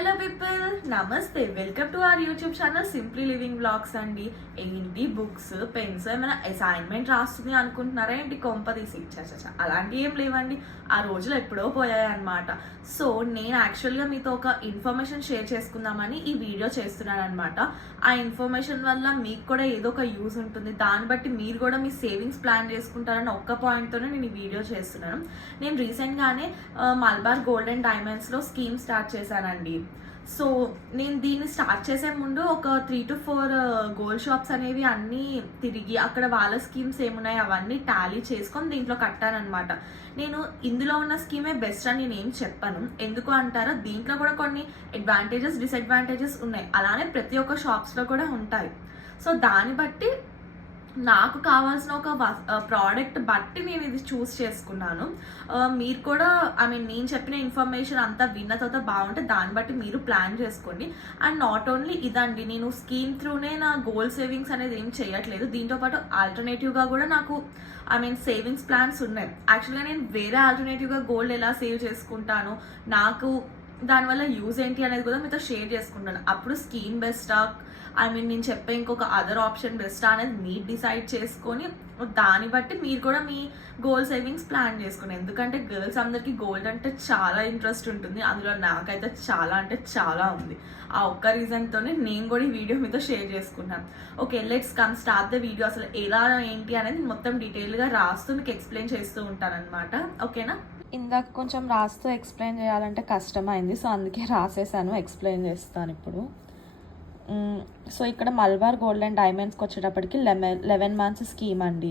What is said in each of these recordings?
Hello people, నమస్తే. Welcome to our YouTube channel simply living blogs అండి. ఏంటి books pens ఏమైనా అసైన్మెంట్ రాస్తుంది అనుకుంటున్నారా ఏంటి? కొంపదీసి చచ్చా అలాంటివి ఏం లేవండి. ఆ రోజులు ఎప్పుడో పోయాయి అనమాట. సో నేను యాక్చువల్గా మీతో ఒక ఇన్ఫర్మేషన్ షేర్ చేసుకుందామని ఈ వీడియో చేస్తున్నాను అనమాట. ఆ ఇన్ఫర్మేషన్ వల్ల మీకు కూడా ఏదో ఒక యూజ్ ఉంటుంది, దాన్ని బట్టి మీరు కూడా మీ సేవింగ్స్ ప్లాన్ చేసుకుంటారని ఒక్క పాయింట్తోనే నేను ఈ వీడియో చేస్తున్నాను. నేను రీసెంట్గానే మల్బార్ గోల్డ్ అండ్ డైమండ్స్లో స్కీమ్ స్టార్ట్ చేశానండి. సో నేను దీన్ని స్టార్ట్ చేసే ముందు ఒక 3 to 4 గోల్డ్ షాప్స్ అనేవి అన్నీ తిరిగి అక్కడ వాళ్ళ స్కీమ్స్ ఏమున్నాయి అవన్నీ టాలీ చేసుకొని దీంట్లో కట్టానమాట. నేను ఇందులో ఉన్న స్కీమే బెస్ట్ అని నేను ఏం చెప్పాను. ఎందుకు అంటారా, దీంట్లో కూడా కొన్ని అడ్వాంటేజెస్ డిసడ్వాంటేజెస్ ఉన్నాయి, అలానే ప్రతి ఒక్క షాప్స్లో కూడా ఉంటాయి. సో దాన్ని బట్టి నాకు కావాల్సిన ఒక ప్రోడక్ట్ బట్టి నేను ఇది చూస్ చేసుకున్నాను. మీరు కూడా నేను చెప్పిన ఇన్ఫర్మేషన్ అంతా విన్న తర్వాత బాగుంటే దాన్ని బట్టి మీరు ప్లాన్ చేసుకోండి. అండ్ నాట్ ఓన్లీ ఇదండి, నేను స్కీమ్ త్రూనే నా గోల్డ్ సేవింగ్స్ అనేది ఏం చేయట్లేదు. దీంతోపాటు ఆల్టర్నేటివ్గా కూడా నాకు సేవింగ్స్ ప్లాన్స్ ఉన్నాయి. యాక్చువల్గా నేను వేరే ఆల్టర్నేటివ్గా గోల్డ్ ఎలా సేవ్ చేసుకుంటాను, నాకు దానివల్ల యూజ్ ఏంటి అనేది కూడా మీతో షేర్ చేసుకుంటాను. అప్పుడు స్కీమ్ బెస్టా, నేను చెప్పే ఇంకొక అదర్ ఆప్షన్ బెస్టా అనేది మీరు డిసైడ్ చేసుకొని దాన్ని బట్టి మీరు కూడా మీ గోల్డ్ సేవింగ్స్ ప్లాన్ చేసుకోండి. ఎందుకంటే గర్ల్స్ అందరికీ గోల్డ్ అంటే చాలా ఇంట్రెస్ట్ ఉంటుంది, అందులో నాకైతే చాలా అంటే చాలా ఉంది. ఆ ఒక్క రీజన్తోనే నేను కూడా ఈ వీడియో మీతో షేర్ చేసుకున్నాను. Okay, let's come start the video. అసలు ఎలా ఏంటి అనేది మొత్తం డీటెయిల్గా రాస్తూ మీకు ఎక్స్ప్లెయిన్ చేస్తూ ఉంటాను అనమాట. ఓకేనా? ఇందాక కొంచెం రాస్తూ ఎక్స్ప్లెయిన్ చేయాలంటే కష్టమైంది, సో అందుకే రాసేసాను. ఎక్స్ప్లెయిన్ చేస్తాను ఇప్పుడు. సో ఇక్కడ మల్బార్ గోల్డ్ అండ్ డైమండ్స్కి వచ్చేటప్పటికి 11 months స్కీమ్ అండి.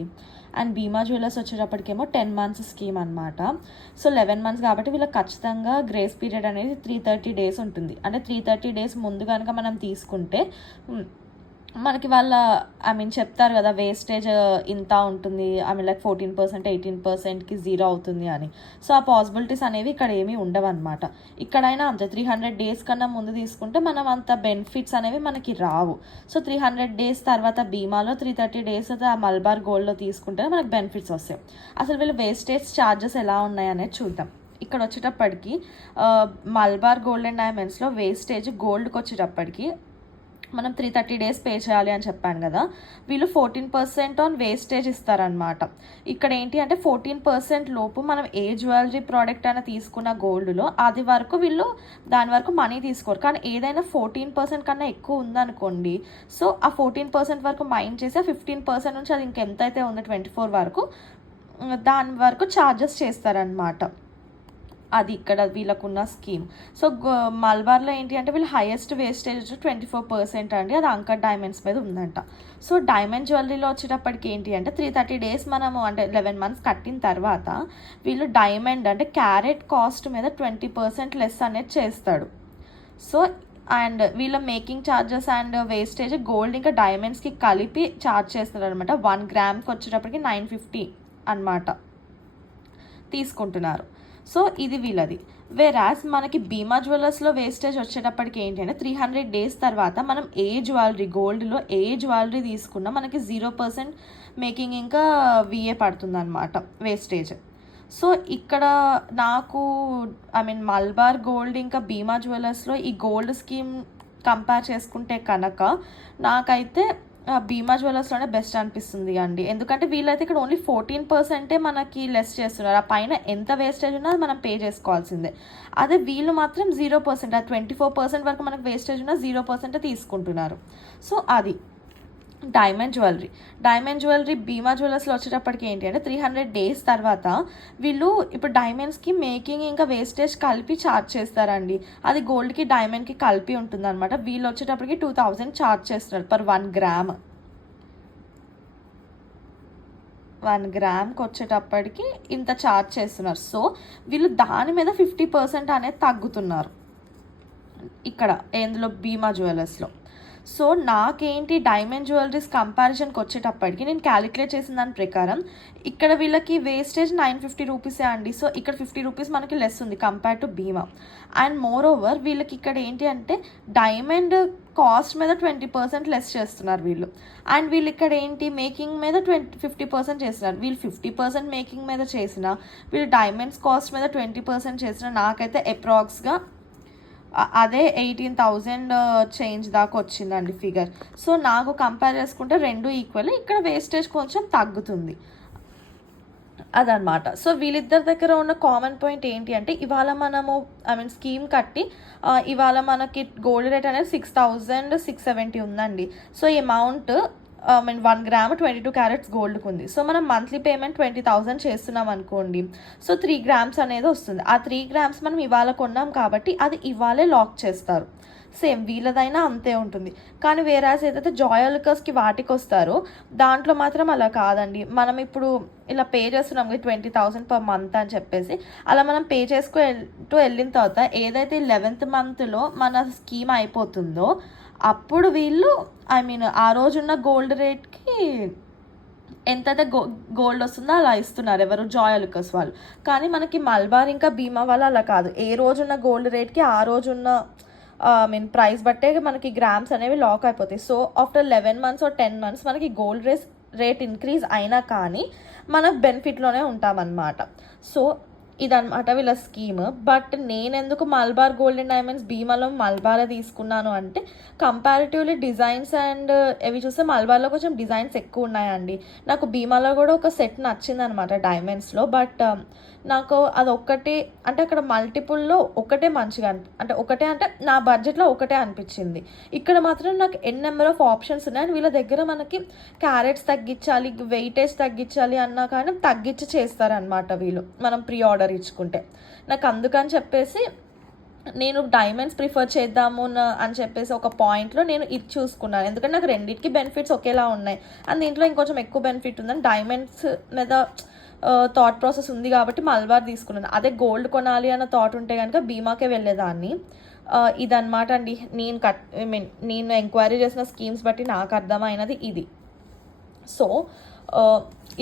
అండ్ భీమా జ్యువెలర్స్ వచ్చేటప్పటికేమో 10 months స్కీమ్ అనమాట. సో 11 months కాబట్టి వీళ్ళకి ఖచ్చితంగా గ్రేస్ పీరియడ్ అనేది 330 days ఉంటుంది. అంటే 330 days ముందు కనుక మనం తీసుకుంటే మనకి వాళ్ళ చెప్తారు కదా వేస్టేజ్ ఇంత ఉంటుంది, లైక్ 14% 18%కి జీరో అవుతుంది అని. సో ఆ పాసిబిలిటీస్ అనేవి ఇక్కడ ఏమీ ఉండవన్నమాట. ఇక్కడైనా అంతే 300 days కన్నా ముందు తీసుకుంటే మనం అంత బెనిఫిట్స్ అనేవి మనకి రావు. సో 300 days తర్వాత బీమాలో 330 days మల్బార్ గోల్డ్లో తీసుకుంటే మనకి బెనిఫిట్స్ వస్తాయి. అసలు వీళ్ళు వేస్టేజ్ ఛార్జెస్ ఎలా ఉన్నాయి అనేది చూద్దాం. ఇక్కడ వచ్చేటప్పటికి మల్బార్ గోల్డ్ అండ్ డైమండ్స్లో వేస్టేజ్ గోల్డ్కి వచ్చేటప్పటికి మనం 330 days పే చేయాలి అని చెప్పాను కదా, వీళ్ళు 14% ఆన్ వేస్టేజ్ ఇస్తారనమాట. ఇక్కడ ఏంటి అంటే 14% లోపు మనం ఏ జ్యువెలరీ ప్రోడక్ట్ అయినా తీసుకున్న గోల్డ్లో అది వరకు వీళ్ళు దాని వరకు మనీ తీసుకోరు. కానీ ఏదైనా 14% కన్నా ఎక్కువ ఉందనుకోండి, సో ఆ 14% వరకు మైండ్ చేసి 15% నుంచి అది ఇంకెంతైతే ఉందో 24 వరకు దాని వరకు ఛార్జెస్ చేస్తారనమాట. అది ఇక్కడ వీళ్ళకున్న స్కీమ్. సో మల్బార్లో ఏంటి అంటే వీళ్ళు హైయెస్ట్ వేస్టేజ్ 24% అండి, అది అంకర్ డైమండ్స్ మీద ఉందంట. సో డైమండ్ జ్యువెలరీలో వచ్చేటప్పటికి ఏంటి అంటే 330 days మనము అంటే 11 months కట్టిన తర్వాత వీళ్ళు డైమండ్ అంటే క్యారెట్ కాస్ట్ మీద 20% లెస్ అనేది చేస్తాడు. సో అండ్ వీళ్ళ making charges and wastage gold ఇంకా డైమండ్స్కి కలిపి ఛార్జ్ చేస్తారు అనమాట. 1 gramకి వచ్చేటప్పటికి 950 అనమాట తీసుకుంటున్నారు. సో ఇది వీళ్ళది. వేరాజ్ మనకి భీమా జ్యువెలర్స్లో వేస్టేజ్ వచ్చేటప్పటికి ఏంటి అంటే 300 days తర్వాత మనం ఏ జ్యువెలరీ గోల్డ్లో ఏ జ్యువెలరీ తీసుకున్నా మనకి 0% మేకింగ్ ఇంకా విఏ పడుతుంది అనమాట వేస్టేజ్. సో ఇక్కడ నాకు మల్బార్ గోల్డ్ ఇంకా భీమా జ్యువెలర్స్లో ఈ గోల్డ్ స్కీమ్ కంపేర్ చేసుకుంటే కనుక నాకైతే భీమా జ్యువెలర్స్లోనే బెస్ట్ అనిపిస్తుంది అండి. ఎందుకంటే వీళ్ళైతే ఇక్కడ ఓన్లీ 14% మనకి లెస్ చేస్తున్నారు, ఆ పైన ఎంత వేస్టేజ్ ఉన్నా మనం పే చేసుకోవాల్సిందే. అదే వీళ్ళు మాత్రం 0%, ఆ 24% వరకు మనకు వేస్టేజ్ ఉన్నా 0% తీసుకుంటున్నారు. సో అది డైమండ్ జ్యువెలరీ భీమా జ్యువెలర్స్లో వచ్చేటప్పటికి ఏంటి అంటే 300 days తర్వాత వీళ్ళు ఇప్పుడు డైమండ్స్కి మేకింగ్ ఇంకా వేస్టేజ్ కలిపి ఛార్జ్ చేస్తారండి. అది గోల్డ్కి డైమండ్కి కలిపి ఉంటుంది అనమాట. వీళ్ళు వచ్చేటప్పటికి 2000 ఛార్జ్ చేస్తున్నారు పర్ 1 gram. 1 gramకి వచ్చేటప్పటికి ఇంత ఛార్జ్ చేస్తున్నారు. సో వీళ్ళు దాని మీద 50% అనేది తగ్గుతున్నారు ఇక్కడ ఎందులో భీమా జ్యువెలర్స్లో. సో నాకేంటి డైమండ్ జ్యువెలరీస్ కంపారిజన్కి వచ్చేటప్పటికి నేను క్యాలిక్యులేట్ చేసిన దాని ప్రకారం ఇక్కడ వీళ్ళకి వేస్టేజ్ 950 రూపీసే అండి. సో ఇక్కడ 50 రూపీస్ మనకి లెస్ ఉంది compare to Bhima. And more over వీళ్ళకి ఇక్కడ ఏంటి అంటే డైమండ్ కాస్ట్ మీద 20% లెస్ చేస్తున్నారు వీళ్ళు. అండ్ వీళ్ళు ఇక్కడ ఏంటి మేకింగ్ మీద 50% చేస్తున్నారు. వీళ్ళు 50% మేకింగ్ మీద చేసిన, వీళ్ళు డైమండ్స్ కాస్ట్ మీద 20% చేసిన, నాకైతే అప్రాక్స్గా అదే 18,000 చేంజ్ దాకా వచ్చిందండి ఫిగర్. సో నాకు కంపేర్ చేసుకుంటే రెండు ఈక్వల్, ఇక్కడ వేస్టేజ్ కొంచెం తగ్గుతుంది అదనమాట. సో వీళ్ళిద్దరి దగ్గర ఉన్న కామన్ పాయింట్ ఏంటి అంటే ఇవాళ మనము స్కీమ్ కట్టి ఇవాళ మనకి గోల్డ్ రేట్ అనేది 6,670 ఉందండి. సో ఈ అమౌంట్ 1 గ్రామ్ 22 క్యారెట్స్ గోల్డ్కి ఉంది. సో మనం మంత్లీ పేమెంట్ 20,000 చేస్తున్నాం అనుకోండి. సో 3 గ్రామ్స్ అనేది వస్తుంది. ఆ 3 గ్రామ్స్ మనం ఇవాళ కొన్నాం కాబట్టి అది ఇవాళే లాక్ చేస్తారు. సేమ్ వీళ్ళదైనా అంతే ఉంటుంది. కానీ వేరేస్ ఏదైతే జాయల్కర్స్కి వాటికి వస్తారో దాంట్లో మాత్రం అలా కాదండి. మనం ఇప్పుడు ఇలా పే చేస్తున్నాం 20,000 పర్ మంత్ అని చెప్పేసి, అలా మనం పే చేసుకుంటూ వెళ్ళిన తర్వాత ఏదైతే 11th మంత్లో మన స్కీమ్ అయిపోతుందో అప్పుడు వీళ్ళు ఆ రోజున్న గోల్డ్ రేట్కి ఎంతైతే గోల్డ్ వస్తుందో అలా ఇస్తున్నారు ఎవరు, జాయల్కర్స్ వాళ్ళు. కానీ మనకి మల్బార్ ఇంకా బీమా వాళ్ళు అలా కాదు. ఏ రోజున్న గోల్డ్ రేట్కి ఆ రోజున్న ప్రైస్ బట్టే మనకి గ్రామ్స్ అనేవి లాక్ అయిపోతాయి. So after 11 months or 10 months మనకి గోల్డ్ రేట్ ఇంక్రీజ్ అయినా కానీ మన బెనిఫిట్లోనే ఉంటామన్నమాట. సో ఇదన్నమాట వీళ్ళ స్కీమ్. బట్ నేను ఎందుకు మల్బార్ గోల్డ్ అండ్ డైమండ్స్ బీమాలో మల్బారే తీసుకున్నాను అంటే కంపారిటివ్లీ డిజైన్స్ అండ్ ఇవి చూస్తే మల్బార్లో కొంచెం డిజైన్స్ ఎక్కువ ఉన్నాయండి. నాకు బీమాలో కూడా ఒక సెట్ నచ్చింది అనమాట డైమండ్స్లో. బట్ నాకు అది ఒక్కటే అంటే అక్కడ మల్టిపుల్లో ఒకటే మంచిగా ఒకటే అంటే నా బడ్జెట్లో ఒకటే అనిపించింది. ఇక్కడ మాత్రం నాకు నెంబర్ ఆఫ్ ఆప్షన్స్ ఉన్నాయి. అండ్ వీళ్ళ దగ్గర మనకి క్యారెట్స్ తగ్గించాలి, వెయిటేజ్ తగ్గించాలి అన్నా కానీ తగ్గించి చేస్తారనమాట వీళ్ళు మనం ప్రీ ఆర్డర్ ఇచ్చుకుంటే. నాకు అందుకని చెప్పేసి నేను డైమండ్స్ ప్రిఫర్ చేద్దాము అని చెప్పేసి ఒక పాయింట్లో నేను ఇది చూసుకున్నాను. ఎందుకంటే నాకు రెండింటికి బెనిఫిట్స్ ఒకేలా ఉన్నాయి అండ్ దీంట్లో ఇంకొంచెం ఎక్కువ బెనిఫిట్ ఉందని డైమండ్స్ మీద థాట్ ప్రాసెస్ ఉంది కాబట్టి మల్బార్ తీసుకున్నాను. అదే గోల్డ్ కొనాలి అన్న థాట్ ఉంటే కనుక బీమాకే వెళ్ళేదాన్ని. ఇదన్నమాట అండి నేను ఎంక్వైరీ చేసిన స్కీమ్స్ బట్టి నాకు అర్థమైనది ఇది. సో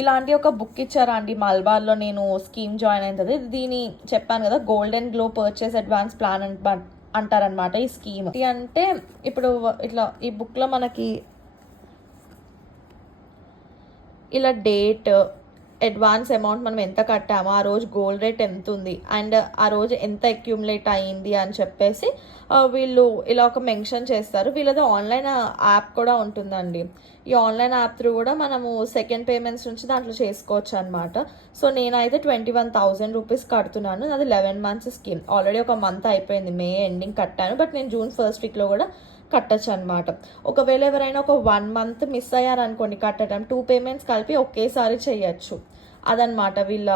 ఇలాంటి ఒక బుక్ ఇచ్చారా అండి మల్బార్లో నేను స్కీమ్ జాయిన్ అయినది. దీని చెప్పాను కదా golden glow purchase advance plan అంటారనమాట ఈ స్కీమ్. అంటే ఇప్పుడు ఇట్లా ఈ బుక్లో మనకి ఇలా డేట్, అడ్వాన్స్ అమౌంట్ మనం ఎంత కట్టామో, ఆ రోజు గోల్డ్ రేట్ ఎంత ఉంది అండ్ ఆ రోజు ఎంత అక్యూములేట్ అయ్యింది అని చెప్పేసి వీళ్ళు ఇలా ఒక మెన్షన్ చేస్తారు. వీళ్ళది ఆన్లైన్ యాప్ కూడా ఉంటుందండి. ఈ ఆన్లైన్ యాప్ త్రూ కూడా మనము సెకండ్ పేమెంట్స్ నుంచి దాంట్లో చేసుకోవచ్చు అనమాట. సో నేనైతే 21,000 రూపీస్ కడుతున్నాను. అది 11 months స్కీమ్. ఆల్రెడీ ఒక మంత్ అయిపోయింది, మే ఎండింగ్ కట్టాను. బట్ నేను జూన్ 1st weekలో కూడా కట్టచ్చు అనమాట. ఒకవేళ ఎవరైనా ఒక 1 month మిస్ అయ్యారనుకోండి కట్టడం, 2 payments కలిపి ఒకేసారి చేయొచ్చు. అదనమాట వీళ్ళ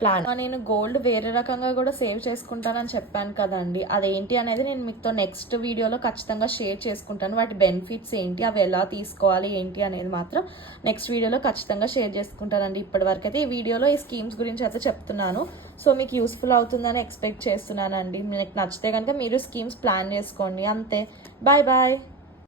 ప్లాన్. నేను గోల్డ్ వేరే రకంగా కూడా సేవ్ చేసుకుంటానని చెప్పాను కదండి, అదేంటి అనేది నేను మీతో నెక్స్ట్ వీడియోలో ఖచ్చితంగా షేర్ చేసుకుంటాను. వాటి బెనిఫిట్స్ ఏంటి, అవి ఎలా తీసుకోవాలి ఏంటి అనేది మాత్రం నెక్స్ట్ వీడియోలో ఖచ్చితంగా షేర్ చేసుకుంటానండి. ఇప్పటివరకు అయితే ఈ వీడియోలో ఈ స్కీమ్స్ గురించి అయితే చెప్తున్నాను. సో మీకు యూస్ఫుల్ అవుతుందని ఎక్స్పెక్ట్ చేస్తున్నానండి. మీకు నచ్చితే కనుక మీరు స్కీమ్స్ ప్లాన్ చేసుకోండి. అంతే. Bye bye.